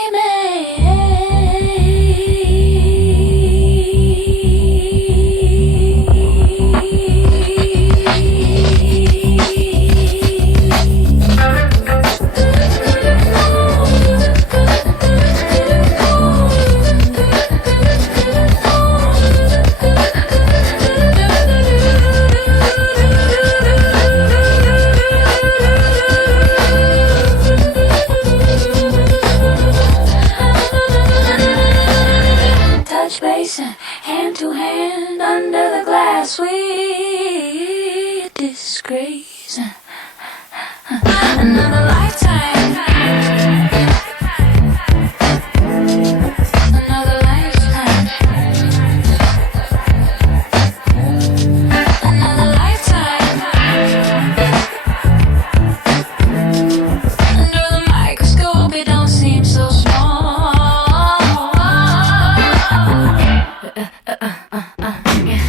touch base and hand to hand under the glass. We a disgrace. Another lifetime. Another lifetime. Another lifetime. Under the microscope, it don't seem so small. Yeah.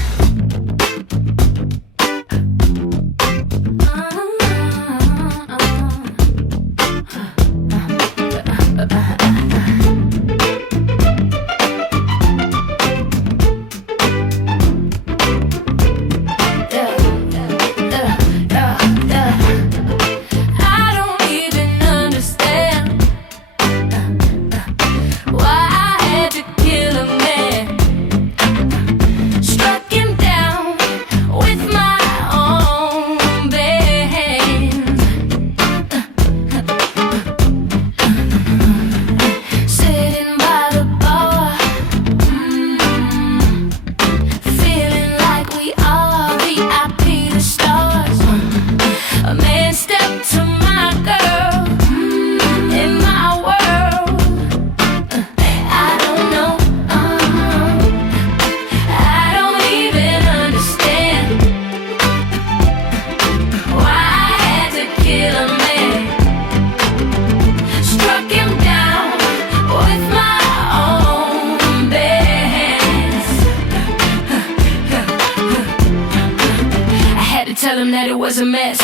was a mess.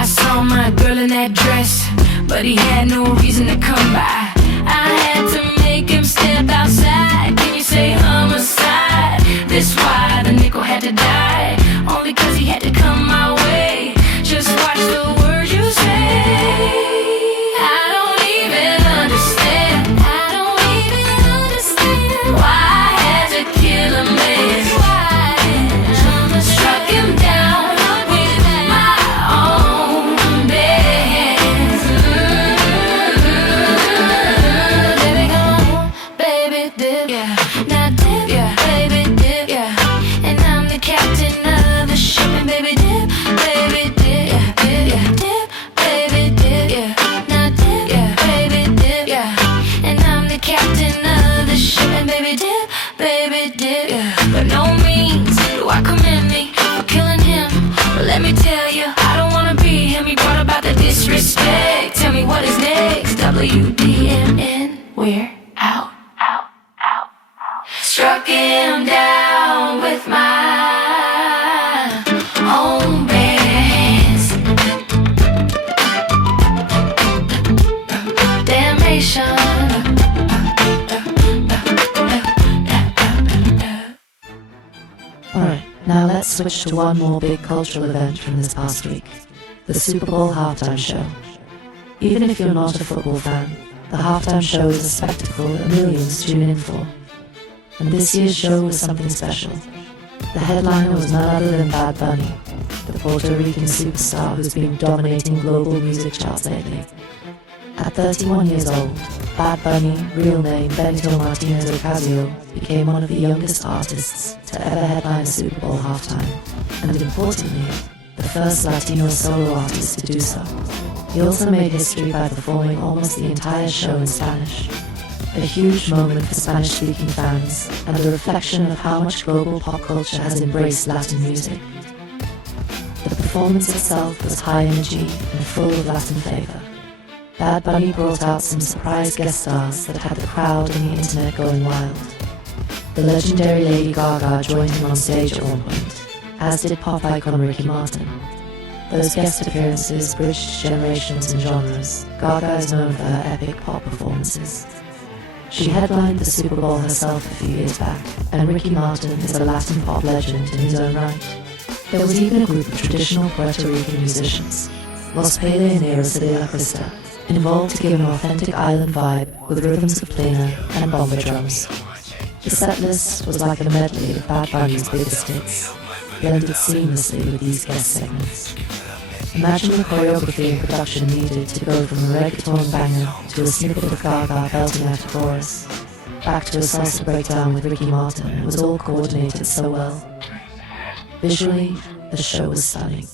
I saw my girl in that dress, but he had no reason to come by. I had to make him step outside. Can you say homicide? This why the nickel had to die, only cause he had to come my way. Just watch the words you say. I don't even understand. I don't even understand. Why I had to kill a man? Why struck him down with my own bed? Baby, come on, baby, dip. Yeah. Now dip, yeah. Baby, dip, yeah. And I'm the captain of the ship, and baby, dip, baby, dip, yeah, dip, yeah, dip, baby, dip, yeah. Now dip, yeah, baby, dip, yeah. And I'm the captain of the ship, and baby, dip, yeah. By no means do I commend me for killing him, but let me tell you, I don't wanna be him. He brought about the disrespect. Tell me what is next. WDMN, we're out, out, out. Struck him down with my own bands. Damnation. Alright, now let's switch to one more big cultural event from this past week, the Super Bowl halftime show. Even if you're not a football fan, the halftime show is a spectacle that millions tune in for. And this year's show was something special. The headliner was none other than Bad Bunny, the Puerto Rican superstar who's been dominating global music charts lately. At 31 years old, Bad Bunny, real name Benito Martinez Ocasio, became one of the youngest artists to ever headline a Super Bowl halftime, and importantly, the first Latino solo artist to do so. He also made history by performing almost the entire show in Spanish, a huge moment for Spanish-speaking fans and a reflection of how much global pop culture has embraced Latin music. The performance itself was high energy and full of Latin flavor. Bad Bunny brought out some surprise guest stars that had the crowd and the internet going wild. The legendary Lady Gaga joined him on stage at one point, as did pop icon Ricky Martin. Those guest appearances bridged generations and genres. Gaga is known for her epic pop performances. She headlined the Super Bowl herself a few years back, and Ricky Martin is a Latin pop legend in his own right. There was even a group of traditional Puerto Rican musicians, Los Peleoneros de la Crista, involved to give an authentic island vibe with rhythms of plena and bongo drums. The setlist was like a medley of Bad Bunny's biggest hits, blended seamlessly with these guest segments. Imagine the choreography and production needed to go from a reggaeton banger to a snippet of Gaga belting out a chorus, back to a salsa breakdown with Ricky Martin. It was all coordinated so well. Visually, the show was stunning.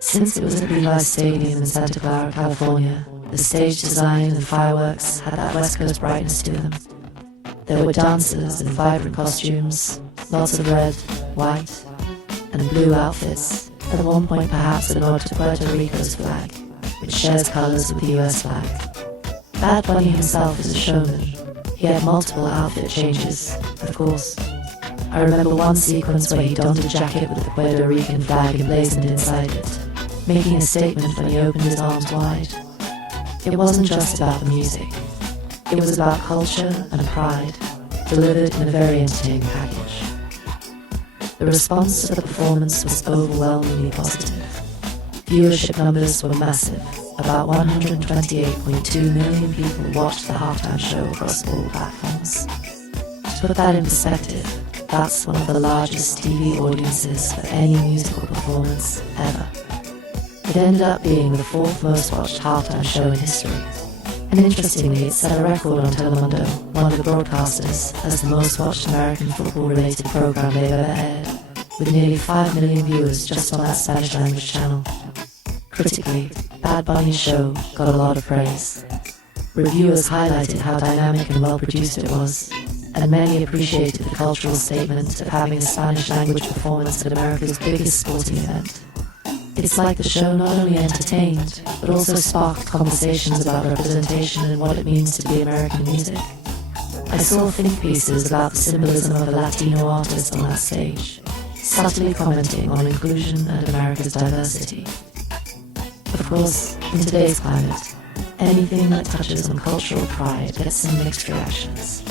Since it was at Levi's Stadium in Santa Clara, California, the stage design and fireworks had that West Coast brightness to them. There were dancers in vibrant costumes, lots of red, white, and blue outfits, at one point perhaps a nod to Puerto Rico's flag, which shares colors with the US flag. Bad Bunny himself is a showman. He had multiple outfit changes, of course. I remember one sequence where he donned a jacket with the Puerto Rican flag emblazoned inside it, making a statement when he opened his arms wide. It wasn't just about the music. It was about culture and pride, delivered in a very entertaining package. The response to the performance was overwhelmingly positive. Viewership numbers were massive. About 128.2 million people watched the halftime show across all platforms. To put that in perspective, that's one of the largest TV audiences for any musical performance ever. It ended up being the fourth most watched halftime show in history. And interestingly, it set a record on Telemundo, one of the broadcasters, as the most watched American football-related program they've ever aired, with nearly 5 million viewers just on that Spanish-language channel. Critically, Bad Bunny's show got a lot of praise. Reviewers highlighted how dynamic and well-produced it was, and many appreciated the cultural statement of having a Spanish-language performance at America's biggest sporting event. It's like the show not only entertained, but also sparked conversations about representation and what it means to be American music. I saw think pieces about the symbolism of a Latino artist on that stage, subtly commenting on inclusion and America's diversity. Of course, in today's climate, anything that touches on cultural pride gets some mixed reactions.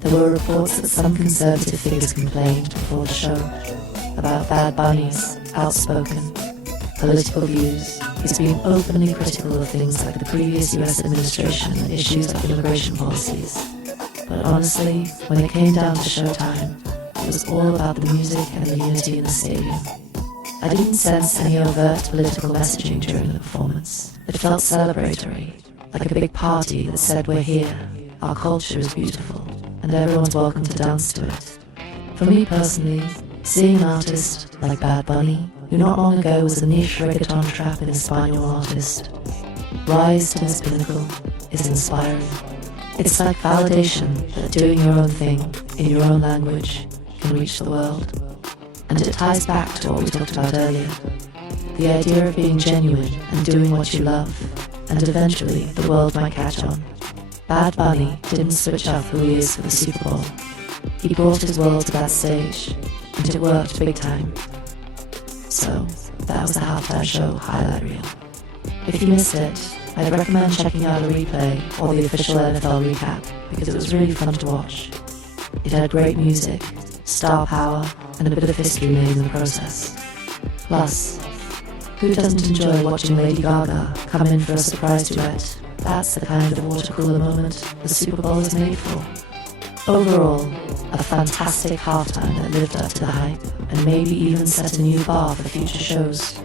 There were reports that some conservative figures complained before the show about Bad Bunny's outspoken political views. He's been openly critical of things like the previous US administration and issues like immigration policies. But honestly, when it came down to showtime, it was all about the music and the unity in the stadium. I didn't sense any overt political messaging during the performance. It felt celebratory, like a big party that said we're here, our culture is beautiful, and everyone's welcome to dance to it. For me personally, seeing an artist like Bad Bunny, who not long ago was a niche reggaeton trap and Espanol artist, rise to this pinnacle is inspiring. It's like validation that doing your own thing in your own language can reach the world. And it ties back to what we talked about earlier, the idea of being genuine and doing what you love, and eventually the world might catch on. Bad Bunny didn't switch up who he is for the Super Bowl. He brought his world to that stage, and it worked big time. So, that was the halftime show highlight reel. If you missed it, I'd recommend checking out a replay or the official NFL recap, because it was really fun to watch. It had great music, star power, and a bit of history made in the process. Plus, who doesn't enjoy watching Lady Gaga come in for a surprise duet? That's the kind of water cooler moment the Super Bowl is made for. Overall, a fantastic halftime that lived up to the hype, and maybe even set a new bar for future shows.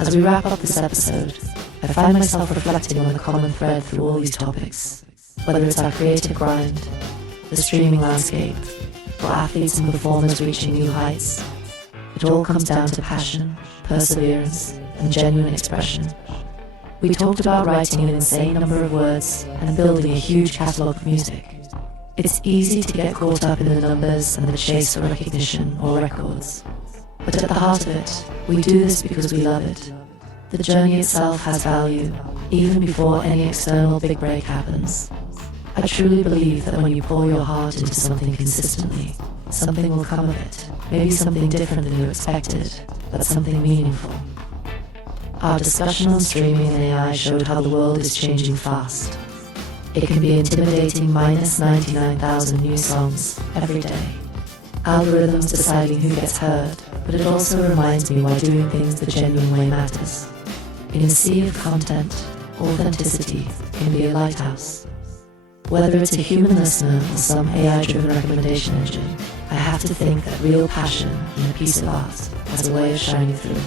As we wrap up this episode, I find myself reflecting on the common thread through all these topics, whether it's our creative grind, the streaming landscape, or athletes and performers reaching new heights. It all comes down to passion, perseverance, and genuine expression. We talked about writing an insane number of words and building a huge catalogue of music. It's easy to get caught up in the numbers and the chase for recognition or records. But at the heart of it, we do this because we love it. The journey itself has value, even before any external big break happens. I truly believe that when you pour your heart into something consistently, something will come of it. Maybe something different than you expected, but something meaningful. Our discussion on streaming and AI showed how the world is changing fast. It can be intimidating minus 99,000 new songs every day. Algorithms deciding who gets heard, but it also reminds me why doing things the genuine way matters. In a sea of content, authenticity can be a lighthouse. Whether it's a human listener or some AI-driven recommendation engine, I have to think that real passion in a piece of art has a way of shining through.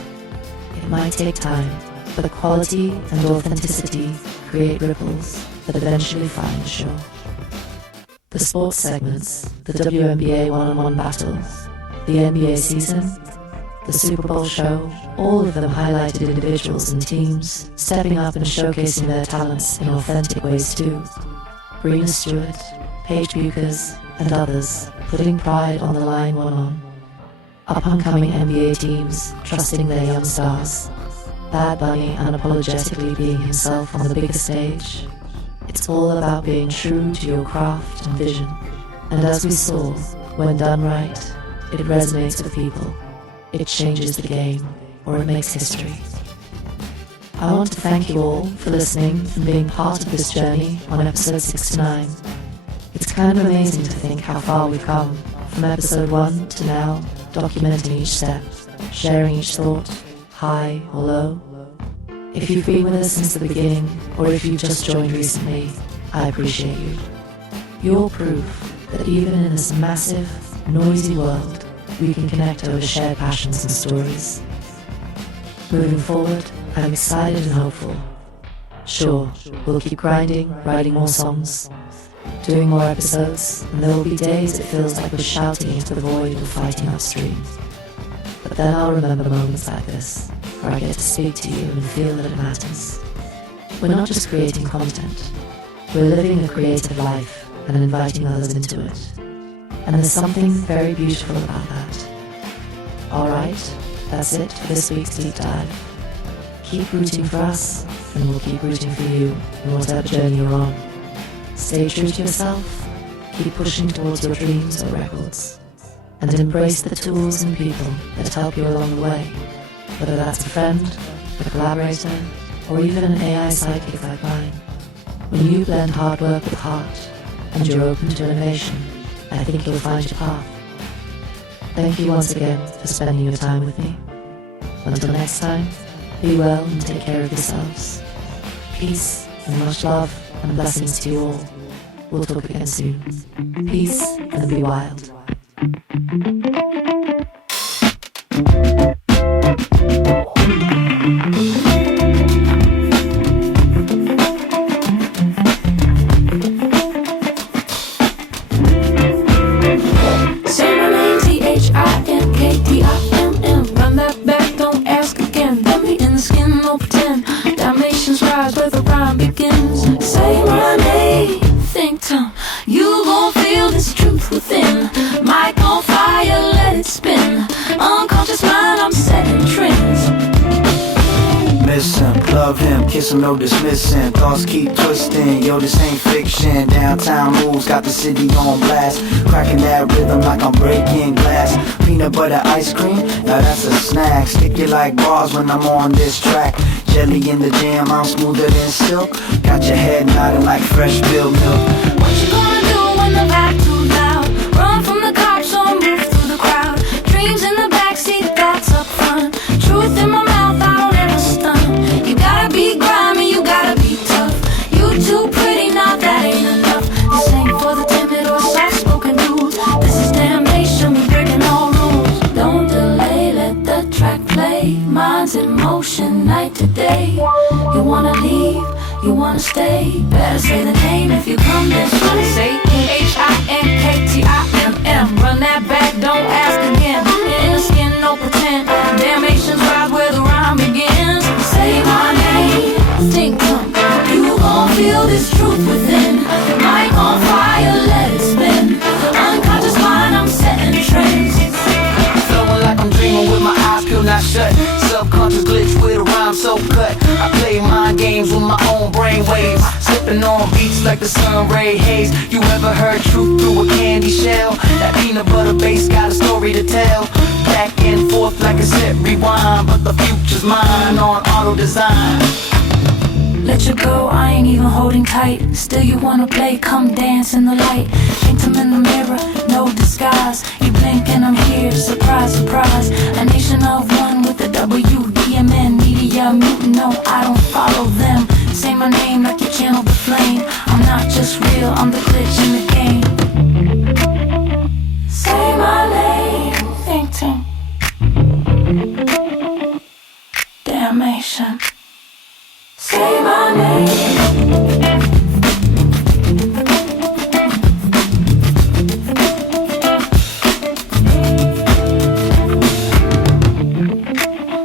It might take time, but the quality and authenticity create ripples that eventually find the shore. The sports segments, the WNBA one-on-one battles, the NBA season, the Super Bowl show, all of them highlighted individuals and teams stepping up and showcasing their talents in authentic ways too. Breena Stewart, Paige Buchers, and others putting pride on the line one-on. Up-and-coming NBA teams trusting their young stars. Bad Bunny unapologetically being himself on the biggest stage. It's all about being true to your craft and vision. And as we saw, when done right, it resonates with people. It changes the game, or it makes history. I want to thank you all for listening and being part of this journey on episode 69. It's kind of amazing to think how far we've come, from episode 1 to now, documenting each step, sharing each thought, high or low. If you've been with us since the beginning, or if you've just joined recently, I appreciate you. You're proof that even in this massive, noisy world, we can connect over shared passions and stories. Moving forward, I'm excited and hopeful. Sure, we'll keep grinding, writing more songs, doing more episodes, and there will be days it feels like we're shouting into the void or fighting upstream. But then I'll remember moments like this, where I get to speak to you and feel that it matters. We're not just creating content, we're living a creative life and inviting others into it. And there's something very beautiful about that. Alright, that's it for this week's deep dive. Keep rooting for us, and we'll keep rooting for you in whatever journey you're on. Stay true to yourself, keep pushing towards your dreams or records, and embrace the tools and people that help you along the way, whether that's a friend, a collaborator, or even an AI sidekick like mine. When you blend hard work with heart, and you're open to innovation, I think you'll find your path. Thank you once again for spending your time with me. Until next time, be well and take care of yourselves. Peace and much love and blessings to you all. We'll talk again soon. Peace and be wild. No dismissing, thoughts keep twisting. Yo, this ain't fiction. Downtown moves got the city on blast. Cracking that rhythm like I'm breaking glass. Peanut butter ice cream, now that's a snack. Stick it like bars when I'm on this track. Jelly in the jam, I'm smoother than silk. Got your head nodding like fresh spilled milk. What you gonna do when the vibe too loud? Run from the cops or move through the crowd. Dreams in the backseat, that's up front. Truth in my mouth, I'll never stun. You gotta be grimy, you gotta be tough. You too pretty, now that ain't enough. This ain't for the timid or soft-spoken dudes. This is damnation, we breaking all rules. Don't delay, let the track play. Mind's in motion. wanna leave, you wanna stay. Better say the name if you come this way. Say H-I-N-K-T-I-M-M. Run that back, don't ask again. In the skin, no pretend. Damnation's right where the rhyme begins. Say my name, think you gon' feel this truth within. Mic on fire, let it spin. Unconscious mind, I'm setting trends. Flowing like I'm dreaming with my eyes peeled, not shut. Subconscious glitch with a rhyme so cut. I play mind games with my own brain waves. Slipping on beats like the sun ray haze. You ever heard truth through a candy shell? That peanut butter base got a story to tell. Back and forth like a set rewind, but the future's mine on auto design. Let you go, I ain't even holding tight. Still you wanna play, come dance in the light. Paint 'em in the mirror, no disguise. You blink and I'm here, surprise, surprise. A nation of one with the WDMN. Media mutant, no, I don't follow them. Say my name like you channel the flame. I'm not just real, I'm the glitch in the game. Say my name, think tank. Damnation. Say my name.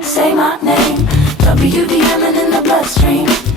Say my name. WDMing in the bloodstream.